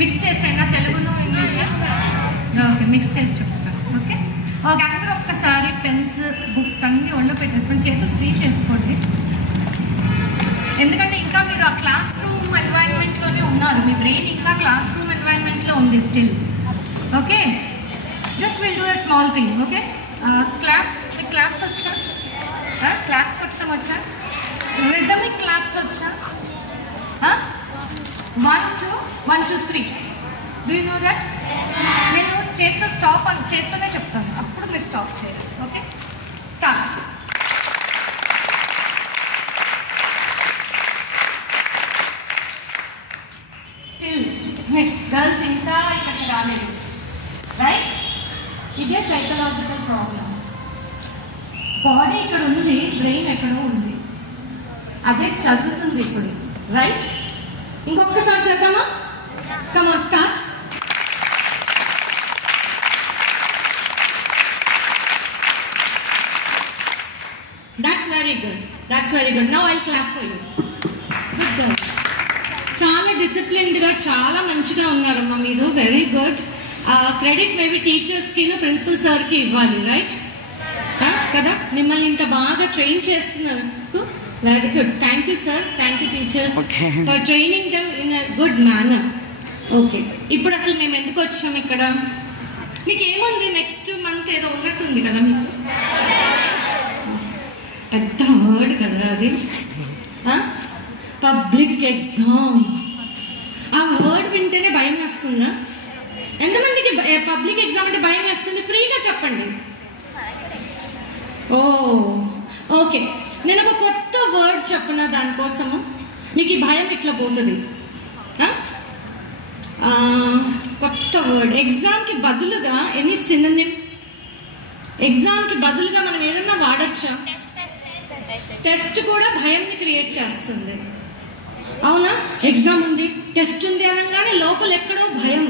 Mix చేసేనా తెలుగులో English? Okay, mix చేసి చెప్తాను. ఓకే ఓకే, అందరూ ఒక్కసారి పెన్స్ బుక్స్ అన్నీ ఒళ్ళో పెట్టేసుకొని చేతులు ఫ్రీ చేసుకోండి. ఎందుకంటే ఇంకా మీరు ఆ క్లాస్ రూమ్ ఎన్వైరన్మెంట్లోనే ఉన్నారు, మీ బ్రెయిన్ ఇంకా క్లాస్ రూమ్ ఎన్వైరన్మెంట్లో ఉంది still. Okay, just will do a small thing. Okay, claps వచ్చా? క్లాప్స్ కొట్టడం వచ్చా? రిథమిక్ క్లాప్స్ వచ్చా? 1 2 3. Do you know that? నేను చేతితో స్టాప్ అని చేతితోనే చెప్తాను, అప్పుడు మీరు స్టాప్ చేయాలి. Okay, start. స్టిల్ గర్ల్స్ ఇంకా ఇక్కడ రాలేదు, రైట్? ఇదే సైకలాజికల్ ప్రాబ్లం. బాడీ ఇక్కడ ఉంది, బ్రెయిన్ ఎక్కడో ఉంది, అదే చదువుతుంది ఇప్పుడు, రైట్? ఇంకొకసారి చేద్దామా? Come on, start. That's very good. That's very good. Now I'll clap for you. Good girls. చాలా డిసిప్లిన్డ్గా చాలా మంచిగా ఉన్నారమ్మా మీరు. Very good. క్రెడిట్ మేబీ టీచర్స్కి ప్రిన్సిపల్ సార్కి ఇవ్వాలి, రైట్? కదా, మిమ్మల్ని ఇంత బాగా ట్రైన్ చేస్తున్నందుకు very good. Thank you sir, thank you teachers for training them in a good manner. Okay, ఇప్పుడు అసలు మేము ఎందుకు వచ్చాం ఇక్కడ? మీకు ఏముంది, నెక్స్ట్ మంత్ ఏదో ఉన్నట్టుంది కదా మీకు. పెద్ద వర్డ్ కదా అది, పబ్లిక్ ఎగ్జామ్. ఆ వర్డ్ వింటేనే భయం వస్తుందా? ఎంతమందికి పబ్లిక్ ఎగ్జామ్ అంటే భయం వస్తుంది? ఫ్రీగా చెప్పండి. ఓ ఓకే, నేను ఒక కొత్త వర్డ్ చెప్పిన దానికోసము మీకు ఈ భయం ఇట్లా పోతుంది. కొత్త వర్డ్. ఎగ్జామ్కి బదులుగా ఎనీ సినోనిమ్? ఎగ్జామ్కి బదులుగా మనం ఏదన్నా వాడచ్చా? టెస్ట్ కూడా భయంని క్రియేట్ చేస్తుంది, అవునా? ఎగ్జామ్ ఉంది, టెస్ట్ ఉంది అనగానే లోపల ఎక్కడో భయం.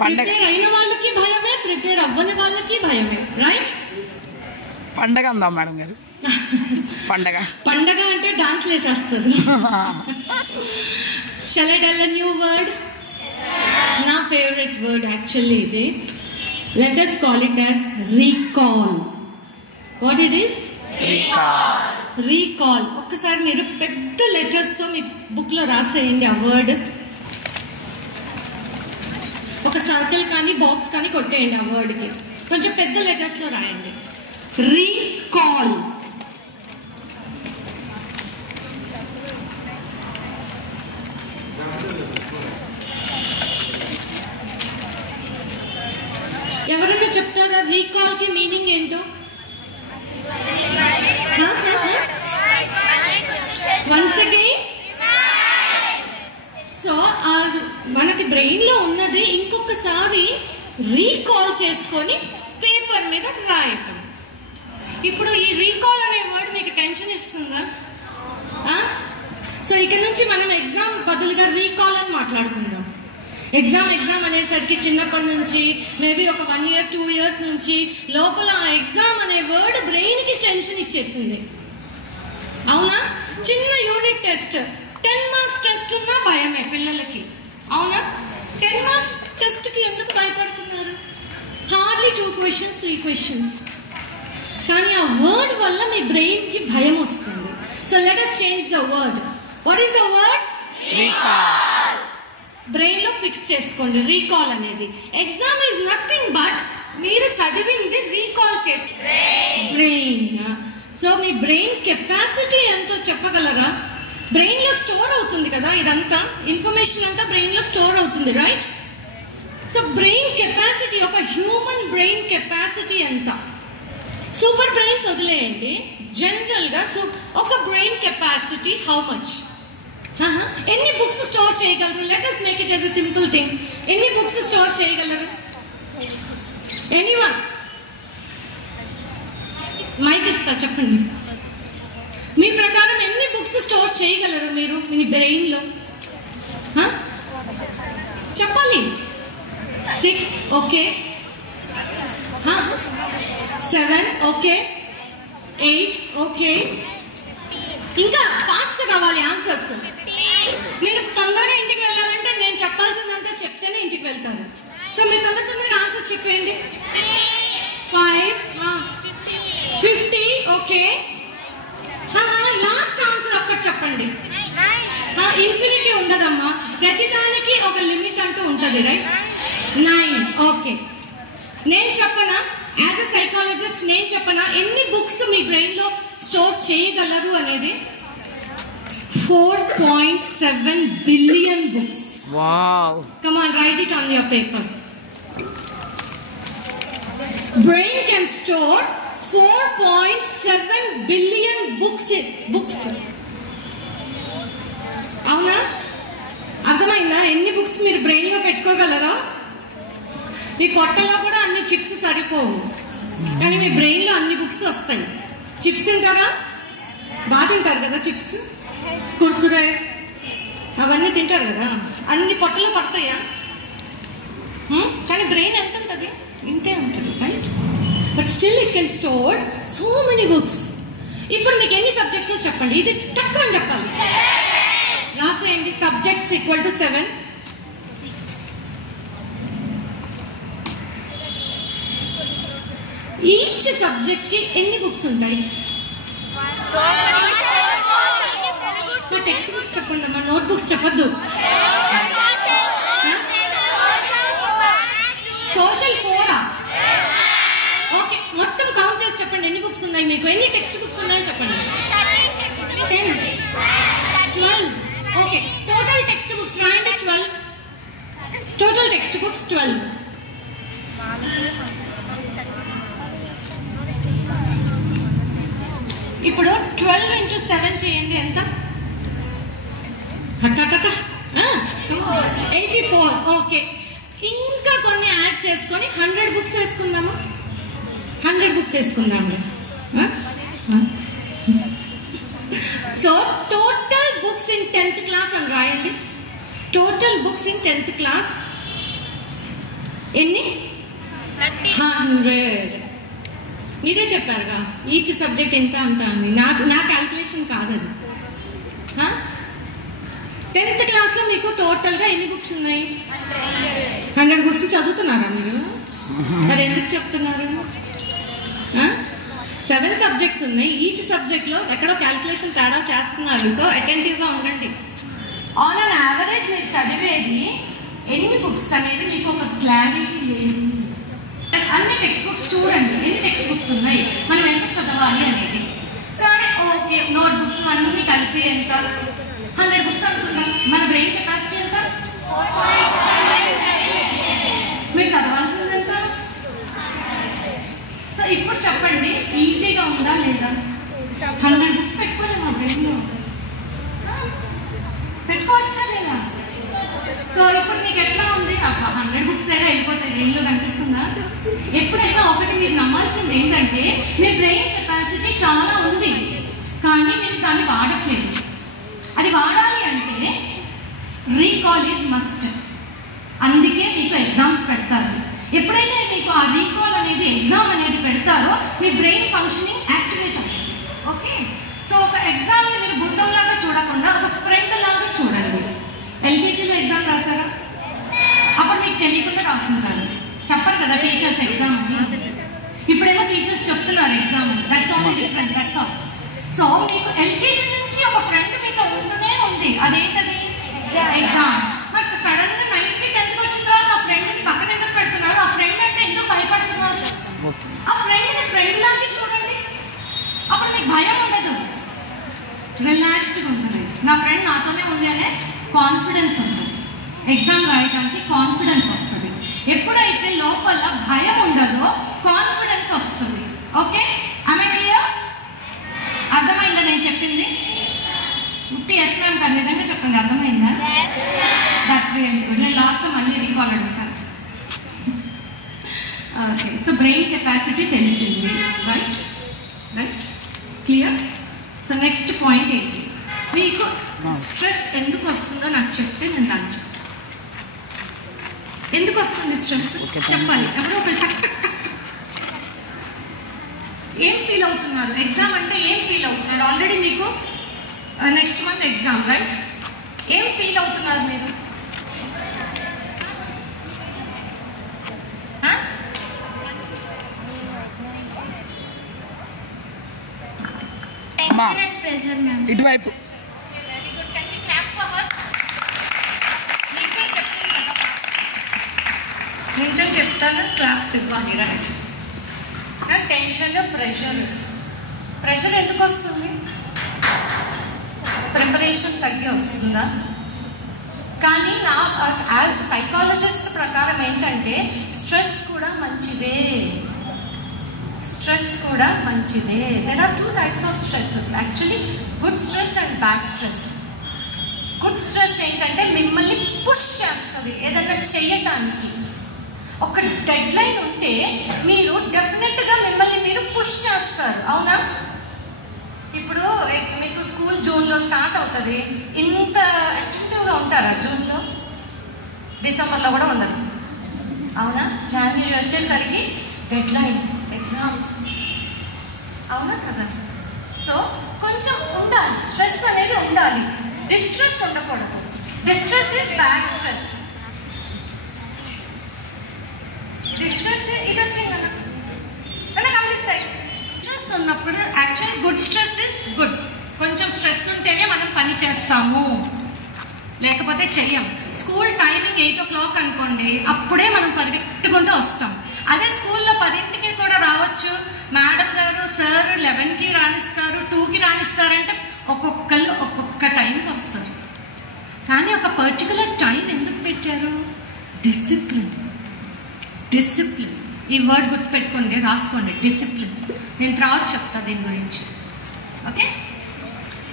ప్రిపేర్ అయిన వాళ్ళకి భయమే, ప్రిపేర్ అవ్వని వాళ్ళకి భయమే, రైట్? పండగ అందాం మేడం గారు. పండగ పండగ అంటే డాన్స్ వేసేస్తారు. Shall I tell a new word? నా ఫేవరెట్ వర్డ్ యాక్చువల్లీ ఇది. Let us call it as recall. What it is? Recall. ఒక్కసారి మీరు పెద్ద లెటర్స్తో మీ బుక్లో రాసేయండి ఆ వర్డ్. ఒక సర్కిల్ కానీ బాక్స్ కానీ కొట్టేయండి ఆ వర్డ్కి, కొంచెం పెద్ద లెటర్స్లో రాయండి. రీకాల్. ఎవరైనా చెప్తారా రీకాల్కి మీనింగ్ ఏంటో? Once again. సో మనకి బ్రెయిన్లో ఉన్నది ఇంకొకసారి రీకాల్ చేసుకొని పేపర్ మీద రాయటం. ఇప్పుడు ఈ రీకాల్ అనే వర్డ్ మీకు టెన్షన్ ఇస్తుందా? సో ఇక్కడ నుంచి మనం ఎగ్జామ్ బదులుగా రీకాల్ అని మాట్లాడుకుందాం. ఎగ్జామ్ అనేసరికి చిన్నప్పటి నుంచి మేబీ ఒక 1 year 2 years నుంచి లోపల ఎగ్జామ్ అనే వర్డ్ బ్రెయిన్కి టెన్షన్ ఇచ్చేసింది, అవునా? చిన్న యూనిట్ టెస్ట్, 10 marks టెస్ట్ ఉన్నా భయమే పిల్లలకి, అవునా? 10 marks టెస్ట్కి ఎందుకు భయపడుతున్నారు? హార్డ్లీ 2 questions 3 questions, కానీ ఆ వర్డ్ వల్ల మీ బ్రెయిన్కి భయం వస్తుంది. So let us change the word. What is the word? Recall. బ్రెయిన్లో ఫిక్స్ చేసుకోండి రీకాల్ అనేది. ఎగ్జామ్ ఈజ్ నథింగ్ బట్ మీరు చదివింది రీకాల్ చేసి బ్రెయిన్. సో మీ బ్రెయిన్ కెపాసిటీ ఎంతో చెప్పగలరా? బ్రెయిన్లో స్టోర్ అవుతుంది కదా, ఇదంతా ఇన్ఫర్మేషన్ అంతా బ్రెయిన్లో స్టోర్ అవుతుంది, రైట్? సో బ్రెయిన్ కెపాసిటీ, ఒక హ్యూమన్ బ్రెయిన్ కెపాసిటీ ఎంత? సూపర్ బ్రెయిన్స్ వదిలేయండి, జనరల్గా ఒక బ్రెయిన్ కెపాసిటీ హౌ మచ్? ఎన్ని బుక్స్ స్టోర్ చేయగలరు? Let us make it as a simple thing. ఎన్ని బుక్స్ స్టోర్ చేయగలరు? ఎనీవన్? మైక్ ఇస్తా, చెప్పండి. మీ ప్రకారం ఎన్ని బుక్స్ స్టోర్ చేయగలరు మీరు మీ బ్రెయిన్లో? చెప్పాలి. 6 ఓకే, 7 ఓకే, 8 ఓకే. ఇంకా ఫాస్ట్గా కావాలి ఆన్సర్స్. మీరు తొందరగా ఇంటికి వెళ్ళాలంటే నేను చెప్పాల్సిందంతా చెప్పి ఆన్సర్ చెప్పండి. 5 50. ఓకే, లాస్ట్ ఆన్సర్ ఒక్కటి చెప్పండి. ఇన్ఫినిటీ ఉండదమ్మా, ప్రతిదానికి ఒక లిమిట్ అంటూ ఉంటుంది, రైట్? 9. ఓకే, నేను చెప్పనా? యాజ్ అ సైకాలజిస్ట్ నేను చెప్పనా ఎన్ని బుక్స్ మీ బ్రెయిన్ లో స్టోర్ చేయగలరు అనేది? 4.7 billion books. Wow. Come on, write it on your paper. Brain can store 4.7 billion books. అవునా? అర్థమైందా? ఎన్ని బుక్స్ మీరు బ్రెయిన్ లో పెట్టుకోగలరా? ఈ పొట్టలో కూడా అన్ని చిప్స్ సరిపోవు, కానీ మీ బ్రెయిన్ లో అన్ని బుక్స్ వస్తాయి. చిప్స్ తింటారా? బాగా తింటారు కదా చిప్స్, కుర్కురే అవన్నీ తింటారు కదా, అన్ని పొట్టలు పడతాయా? కానీ బ్రెయిన్ ఎంత ఉంటుంది? ఇంతే ఉంటుంది, right? But still it can store so many books. ఇప్పుడు మీకు ఎన్ని సబ్జెక్ట్స్ చెప్పండి, ఇది తక్కువ అని చెప్పాలి. రాసేయండి. Subjects equal to 7. Each subject కి ఎన్ని బుక్స్ ఉంటాయి? మా టెక్స్ట్ బుక్స్ చెప్పండి అమ్మా, నోట్ బుక్స్ చెప్పద్దు. సోషల్ 4. ఓకే, మొత్తం కౌంట్ చేసి చెప్పండి ఎన్ని బుక్స్ ఉన్నాయి మీకు, ఎన్ని టెక్స్ట్ బుక్స్ ఉన్నాయో చెప్పండి. 10, 12. ఓకే, టోటల్ టెక్స్ట్ బుక్స్ రాయండి. 12. Total text books 12. ఇప్పుడు 12 into 7 చేయండి, ఎంత? 84. ఓకే, ఇంకా కొన్ని యాడ్ చేసుకొని 100 బుక్స్ వేసుకుందామా? 100 బుక్స్ వేసుకుందాం. So total books in 10th class అని రాయండి. Total books in 10th class ఎన్ని? 100. మీరే చెప్పారుగా ఈచ్ సబ్జెక్ట్ ఎంత అంత అని. నా క్యాల్కులేషన్ కాదు అది. 10th క్లాస్లో మీకు టోటల్గా ఎన్ని బుక్స్ ఉన్నాయి? 100 బుక్స్. చదువుతున్నారా మీరు? మరి ఎందుకు చెప్తున్నారు? 7 సబ్జెక్ట్స్ ఉన్నాయి, ఈచ్ సబ్జెక్ట్లో ఎక్కడో క్యాల్కులేషన్ తేడా చేస్తున్నారు. సో అటెంటివ్గా ఉండండి. ఆన్ అన్ యావరేజ్ మీరు చదివేది ఎన్ని బుక్స్ అనేది మీకు ఒక క్లారిటీ లేదు. అన్ని టెక్స్ట్ బుక్స్ చూడండి, ఎన్ని టెక్స్ట్ బుక్స్ ఉన్నాయి, మనం ఎంత చదవాలి అనేది. సరే, ఓకే, నోట్ బుక్స్ అన్ని కలిపి ఎంత? 100 బుక్స్ అనుకున్నాం. మన బ్రెయిన్ కెపాసిటీ ఎంత? మీరు చదవాల్సింది ఎంత? సో ఇప్పుడు చెప్పండి, ఈజీగా ఉందా లేదా? 100 బుక్స్ పెట్టుకోలేము మా బ్రెయిన్లో, పెట్టుకోవచ్చా లేదా? సో ఇప్పుడు మీకు ఎట్లా ఉంది? 100 బుక్స్ అయినా వెళ్ళిపోతాయి, బ్రెయిన్లో కనిపిస్తుందా? ఎప్పుడైనా ఒకటి మీరు నమ్మాల్సింది ఏంటంటే మీ బ్రెయిన్ కెపాసిటీ చాలా ఉంది, కానీ మీరు దాన్ని వాడట్లేదు. అది వాడాలి అంటే రీకాల్ ఈజ్ మస్ట్. అందుకే మీకు ఎగ్జామ్స్ పెడతారు. ఎప్పుడైతే మీకు ఆ రీకాల్ అనేది ఎగ్జామ్ అనేది పెడతారో మీ బ్రెయిన్ ఫంక్షనింగ్ యాక్టివేట్ అవుతుంది. ఓకే, సో ఒక ఎగ్జామ్ని మీరు బుద్ధంలాగా చూడకుండా ఒక ఫ్రెండ్ లాగా చూడండి. ఎల్కేజీలో ఎగ్జామ్ రాసారా? అప్పుడు మీకు తెలియకుండా రాసుకుంటారు, చెప్పరు కదా టీచర్స్ ఎగ్జామ్ అని. ఇప్పుడేమో టీచర్స్ చెప్తున్నారు ఎగ్జామ్ అని. That only different, that's all. So మీకు ఎల్కేజీ నుంచి ఒక ఫ్రెండ్ మీకు ఉంటూనే ఉంది, అదేంటది? ఎగ్జామ్. మరి సడన్ గా 9th 10th వచ్చిన తర్వాత ఆ ఫ్రెండ్ని పక్కన ఎందుకు పెడుతున్నారు? ఆ ఫ్రెండ్ అంటే ఎందుకు భయపడుతున్నారు? ఆ ఫ్రెండ్ని ఫ్రెండ్ లాగే చూడండి, అప్పుడు మీకు భయం ఉండదు, రిలాక్స్డ్గా ఉంటుంది. నా ఫ్రెండ్ నాతోనే ఉంది అనే కాన్ఫిడెన్స్ ఉంటుంది. ఎగ్జామ్ రాయడానికి కాన్ఫిడెన్స్ వస్తుంది. ఎప్పుడైతే లోపల భయం ఉండదో కాన్ఫిడెన్స్ వస్తుంది. ఓకే, ఆమె క్లియర్? అర్థమైందా నేను చెప్పింది? ఉట్టి ఎస్ మ్యామ్ గారు నిజంగా చెప్పండి, అర్థమైందా? That's really good. నేను లాస్ట్లో మళ్ళీ రీకాల్ అడుగుతాను. ఓకే, సో బ్రెయిన్ కెపాసిటీ తెలిసింది, right? Right, clear? So next point ఏంటి? మీకు స్ట్రెస్ ఎందుకు వస్తుందో నాకు చెప్తే నేను దాన్ని చెప్తాను. ఎందుకు వస్తుంది స్ట్రెస్ చెప్పాలి. ఎవరో ఒకరు టక్ టక్ టక్. ఏం ఫీల్ అవుతున్నారు? ఎగ్జామ్ అంటే ఏం ఫీల్ అవుతున్నారు? ఆల్రెడీ మీకు నెక్స్ట్ మంత్ ఎగ్జామ్, రైట్? ఏం ఫీల్ అవుతున్నారు మీరు? అమ్మా ఇటువైపు. నేను చెప్తాను, క్లాప్స్ ఇవ్వాలి. రైట్. టెన్షన్, ప్రెషర్ ఎందుకు వస్తుంది? ప్రిపరేషన్ తగ్గి వస్తుందా? కానీ నా సైకాలజిస్ట్ ప్రకారం ఏంటంటే స్ట్రెస్ కూడా మంచిదే. There are 2 types of stresses actually, good stress and bad stress. Good stress ఏంటంటే మిమ్మల్ని పుష్ చేస్తుంది ఏదన్నా చేయటానికి. ఒక డెడ్ లైన్ ఉంటే మీరు డెఫినెట్గా మిమ్మల్ని మీరు పుష్ చేస్తారు, అవునా? ఇప్పుడు మీకు స్కూల్ జూన్లో స్టార్ట్ అవుతుంది. ఇంత అటెంటివ్గా ఉంటారా జూన్లో? డిసెంబర్లో కూడా ఉండదు, అవునా? జనవరి వచ్చేసరికి డెడ్ లైన్, ఎగ్జామ్స్, అవునా కదా? సో కొంచెం ఉండాలి, స్ట్రెస్ అనేది ఉండాలి, డిస్ట్రెస్ ఉండకూడదు. Distress is bad stress. Distress ఇది వచ్చింది కదా, గమనిస్తాయి. స్ట్రెస్ ఉన్నప్పుడు actual good stress is good. కొంచెం స్ట్రెస్ ఉంటేనే మనం పని చేస్తాము, లేకపోతే చెయ్యం. స్కూల్ టైమింగ్ 8 o'clock అనుకోండి, అప్పుడే మనం పరిగెత్తుకుంటూ వస్తాం. అదే స్కూల్లో 10కి కూడా రావచ్చు. మేడం గారు సార్ 11కి రాణిస్తారు, 2కి రాణిస్తారంటే ఒక్కొక్కళ్ళు ఒక్కొక్క టైంకి వస్తారు. కానీ ఒక పర్టికులర్ టైం ఎందుకు పెట్టారు? డిసిప్లిన్. ఈ వర్డ్ గుర్తుపెట్టుకోండి, రాసుకోండి, డిసిప్లిన్. నేను తర్వాత చెప్తా దీని గురించి, ఓకే?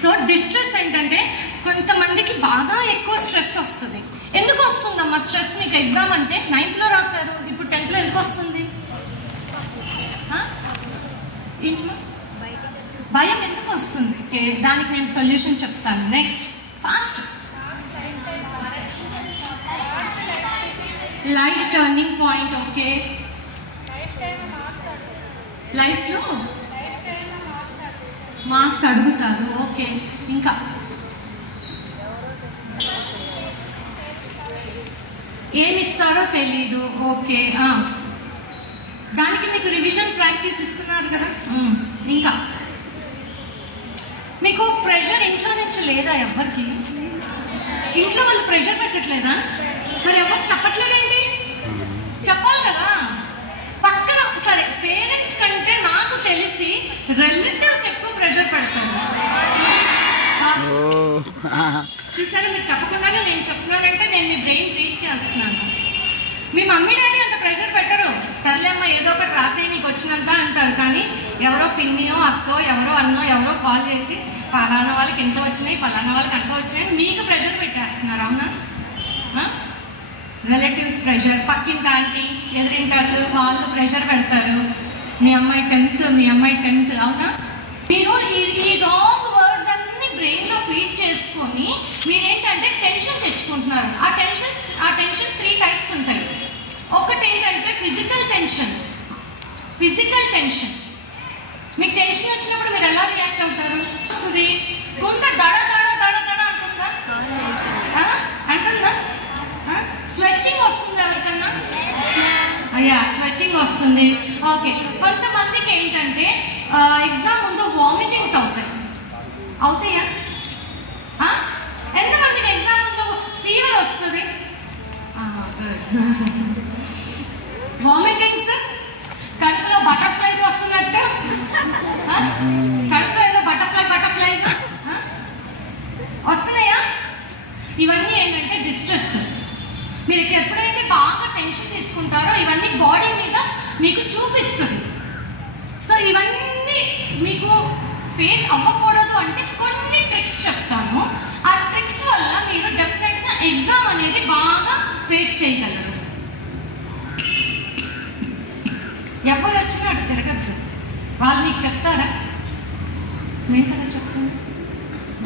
సో డిస్ట్రెస్ ఏంటంటే కొంతమందికి బాగా ఎక్కువ స్ట్రెస్ వస్తుంది. ఎందుకు వస్తుందమ్మా స్ట్రెస్? మీకు ఎగ్జామ్ అంటే 9th రాశారు, ఇప్పుడు 10th ఎందుకు వస్తుంది? భయం ఎందుకు వస్తుంది? దానికి నేను సొల్యూషన్ చెప్తాను. Next, fast. Life turning point. Okay, లైఫ్లో మార్క్స్ అడుగుతారు. ఓకే, ఇంకా ఏమిస్తారో తెలీదు. ఓకే, దానికి మీకు రివిజన్ ప్రాక్టీస్ ఇస్తున్నారు కదా. ఇంకా మీకు ప్రెషర్ ఇంట్లో నుంచి లేదా? ఎవరికి ఇంట్లో వాళ్ళు ప్రెషర్ పెట్టట్లేదా? మరి ఎవరు చెప్పట్లేదేంటి? చెప్పాలి కదా. పక్కన సరే, పేరెంట్స్ కంటే నాకు తెలిసి రిలేటివ్స్ ఎక్కువ ప్రెషర్ పెడతారు. చూసారా, మీరు చెప్పకుండానే నేను చెప్తున్నానంటే నేను మీ బ్రెయిన్ రీడ్ చేస్తున్నాను. మీ మమ్మీ డాడీ అంత ప్రెషర్ పెట్టరు. సర్లే అమ్మ ఏదో ఒకటి రాసే నీకు వచ్చినంత అంటారు. కానీ ఎవరో పిన్నియో అక్కో ఎవరో అన్నో ఎవరో కాల్ చేసి ఫలానా వాళ్ళకి ఎంత వచ్చినాయి, ఫలానా వాళ్ళకి అంత వచ్చినాయి మీకు ప్రెషర్ పెట్టేస్తున్నారు, అవునా? రిలేటివ్స్ ప్రెషర్, పక్కింటి ఆంటీ, ఎదురింటాళ్ళు వాళ్ళు ప్రెషర్ పెడతారు. మీ అమ్మాయి 10th, అవునా? మీరు ఈ రాంగ్ వర్డ్స్ అన్ని బ్రెయిన్లో ఫీడ్ చేసుకొని మీరేంటంటే టెన్షన్ తెచ్చుకుంటున్నారు. ఆ టెన్షన్ 3 types ఉంటాయి. ఒకటి ఏంటంటే ఫిజికల్ టెన్షన్. మీకు టెన్షన్ వచ్చినప్పుడు మీరు ఎలా రియాక్ట్ అవుతారు? వస్తుంది, గుండె దడ దడ దడ దడ అంటుందా? స్వెట్టింగ్ వస్తుంది ఎవరికన్నా? స్వెట్టింగ్ వస్తుంది. ఓకే, కొంతమందికి ఏంటంటే ఎగ్జామ్ ముందు వామిటింగ్స్ అవుతాయా? ఎంతమందికి ఎగ్జామ్ ముందు ఫీవర్ వస్తుంది? వామిటింగ్స్, కడుపులో బటర్ఫ్లైస్ వస్తున్నట్టు, కడుపులో ఏదో బటర్ఫ్లై వస్తున్నాయా? ఇవన్నీ ఏంటంటే డిస్ట్రెస్. మీరు ఎప్పుడైతే బాగా టెన్షన్ తీసుకుంటారో ఇవన్నీ బాడీ మీద మీకు చూపిస్తుంది. సో ఇవన్నీ మీకు ఫేస్ అవ్వకూడదు అంటే కొన్ని ట్రిక్స్ చెప్తాను. ఆ ట్రిక్స్ వల్ల మీరు డెఫినెట్గా ఎగ్జామ్ అనేది బాగా ఫేస్ చేయగలరు. ఎవరు వచ్చినా అటు తిరగద్దు, వాళ్ళు నీకు చెప్తారా? నేను కదా చెప్తాను.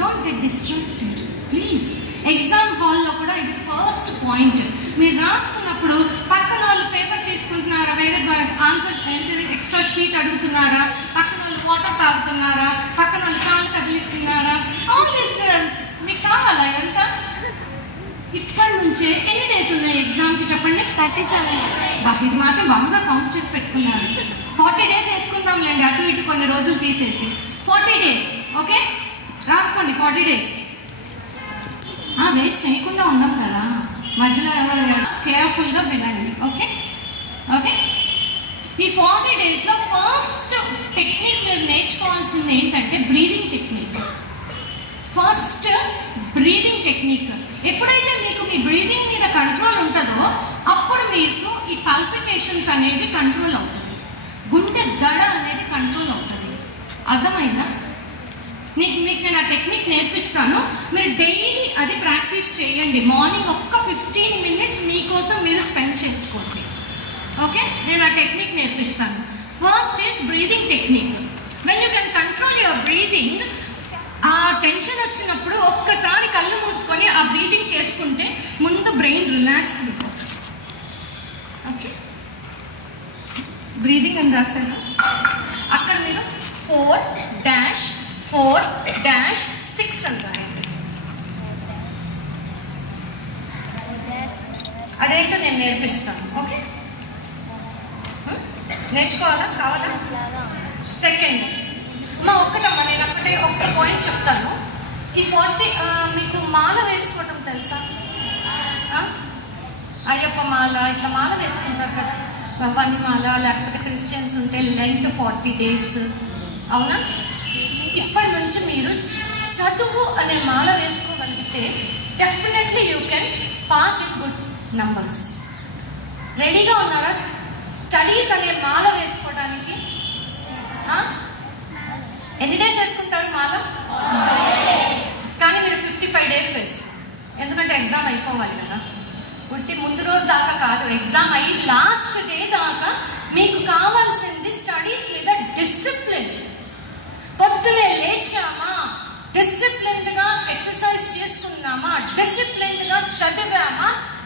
Don't get distracted please. Exam హాల్లో కూడా ఇది ఫస్ట్ పాయింట్. మీరు రాస్తున్నప్పుడు పక్కన వాళ్ళు పేపర్ తీసుకుంటున్నారా, వేరే ఆన్సర్ ఎక్స్ట్రా షీట్ అడుగుతున్నారా, పక్కన వాళ్ళు వాటర్ తాగుతున్నారా, పక్కన వాళ్ళు కాళ్ళు కదిలిస్తున్నారా, ఆల్ దిస్ మీకు కావాలా? ఎంత ఇప్పటి నుంచే ఎన్ని డేస్ ఉన్నాయి ఎగ్జామ్కి చెప్పండి? 37. ఇది మాత్రం బాగా కౌంట్ చేసి పెట్టుకున్నారు. 40 days వేసుకుందాంలేండి, అటు ఇటు కొన్ని రోజులు తీసేసి 40 days. ఓకే, రాసుకోండి 40 days. వేస్ట్ చేయకుండా ఉండం కదా, మధ్యలో కేర్ఫుల్గా వినండి. ఓకే ఓకే, ఈ 40 daysలో ఫస్ట్ టెక్నిక్ మీరు నేర్చుకోవాల్సింది ఏంటంటే breathing technique. First breathing technique. ఎప్పుడైతే మీకు మీ బ్రీదింగ్ మీద కంట్రోల్ ఉంటుందో అప్పుడు మీకు ఈ పల్పిటేషన్స్ అనేది కంట్రోల్ అవుతుంది, గుండె దడ అనేది కంట్రోల్ అవుతుంది. అర్థమైందా? మీకు నేను ఆ టెక్నిక్ నేర్పిస్తాను, మీరు డైలీ అది ప్రాక్టీస్ చేయండి. మార్నింగ్ ఒక్క 15 minutes మీకోసం మీరు స్పెండ్ చేసుకోండి. ఓకే, నేను ఆ టెక్నిక్ నేర్పిస్తాను. First is breathing technique. When you can control your breathing, ఆ టెన్షన్ వచ్చినప్పుడు ఒక్కసారి కళ్ళు మూసుకొని ఆ బ్రీదింగ్ చేసుకుంటే ముందు బ్రెయిన్ రిలాక్స్ అయిపోతుంది. ఓకే, బ్రీదింగ్ అని రాశాను అక్కడ మీరు 4-4-6 అని రాయండి. అదేంటో నేను నేర్పిస్తాను. ఓకే, నేర్చుకోవాలా? కావాలా? సెకండ్ ఒక్కటమ్మా, నేను ఒక్క పాయింట్ చెప్తాను. ఈ 40 మీకు మాల వేసుకోవటం తెలుసా? అయ్యప్ప మాల, ఇట్లా మాల వేసుకుంటారు కదా, వని మాల, లేకపోతే క్రిస్టియన్స్ ఉంటే లెంట్ 40 days. అవునా? ఇప్పటి నుంచి మీరు చదువు అనే మాల వేసుకోగలిగితే definitely you can pass in good numbers. రెడీగా ఉన్నారా స్టడీస్ అనే మాల వేసుకోవడానికి? ఎన్ని డేస్ వేసుకుంటారు మాల? కానీ మీరు 55 days వేసు, ఎందుకంటే ఎగ్జామ్ అయిపోవాలి కదా. ఉట్టి ముందు రోజు దాకా కాదు, ఎగ్జామ్ అయ్యి లాస్ట్ డే దాకా మీకు కావాల్సింది స్టడీస్ మీద డిసిప్లిన్. పొద్దునే లేచామా, డిసిప్లిన్డ్గా ఎక్సర్సైజ్ చేసుకున్నామా, డిసిప్లిన్డ్గా చదివామా,